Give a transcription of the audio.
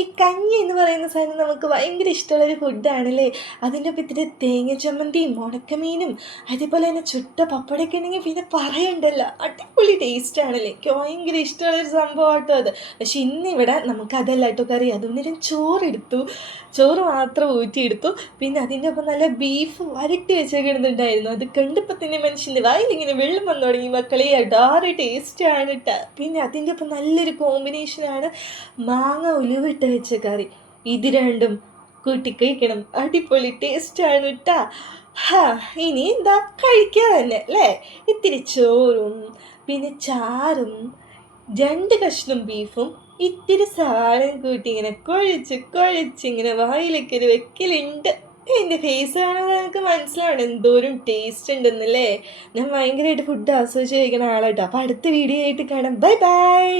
ഈ കഞ്ഞി എന്ന് പറയുന്ന സാധനം നമുക്ക് ഭയങ്കര ഇഷ്ടമുള്ളൊരു ഫുഡാണല്ലേ. അതിൻ്റെ ഒപ്പം ഇത്തിരി തേങ്ങ ചമ്മന്തിയും ഉണക്കമീനും അതേപോലെ തന്നെ ചുട്ട പപ്പടമൊക്കെ ഉണ്ടെങ്കിൽ പിന്നെ പറയണ്ടല്ലോ, അടിപൊളി ടേസ്റ്റ് ആണല്ലേ. എനിക്ക് ഭയങ്കര ഇഷ്ടമുള്ളൊരു സംഭവം കേട്ടോ അത്. പക്ഷെ ഇന്നിവിടെ നമുക്കതല്ല കേട്ടോ കറി. അതുകൊണ്ട് ഞാൻ ചോറ് മാത്രം ഊറ്റിയെടുത്തു. പിന്നെ അതിൻ്റെ ഒപ്പം നല്ല ബീഫ് വരട്ടി വെച്ചേക്കിടുന്നുണ്ടായിരുന്നു. അത് കണ്ടപ്പോൾ തന്നെ മനുഷ്യൻ്റെ വായിലിങ്ങനെ വെള്ളം വന്നു തുടങ്ങി മക്കളെ. അടാറ് ടേസ്റ്റാണ് കേട്ടോ. പിന്നെ അതിൻ്റെ ഒപ്പം നല്ലൊരു കോമ്പിനേഷനാണ് മാങ്ങ ഉലുവിട്ട് വെച്ച കറി. ഇത് രണ്ടും കൂട്ടി കഴിക്കണം, അടിപൊളി ടേസ്റ്റാണ് കേട്ടോ. ഇനി എന്താ കഴിക്കുക തന്നെ അല്ലേ. ഇത്തിരി ചോറും പിന്നെ ചാറും 2 കഷ്ണം ബീഫും ഇത്തിരി സവാളയും കൂട്ടി ഇങ്ങനെ കുഴച്ചിങ്ങനെ വായിലേക്ക് ഒരു വെക്കലുണ്ട്. എൻ്റെ ഫേസ് കാണുമ്പോൾ എനിക്ക് മനസ്സിലാവണം എന്തോരം ടേസ്റ്റ് ഉണ്ടെന്നല്ലേ. ഞാൻ ഭയങ്കരമായിട്ട് ഫുഡ് ആസ്വദിച്ച് കഴിക്കുന്ന ആളാട്ടോ. അപ്പോൾ അടുത്ത വീഡിയോ ആയിട്ട് കാണാം. Bye bye.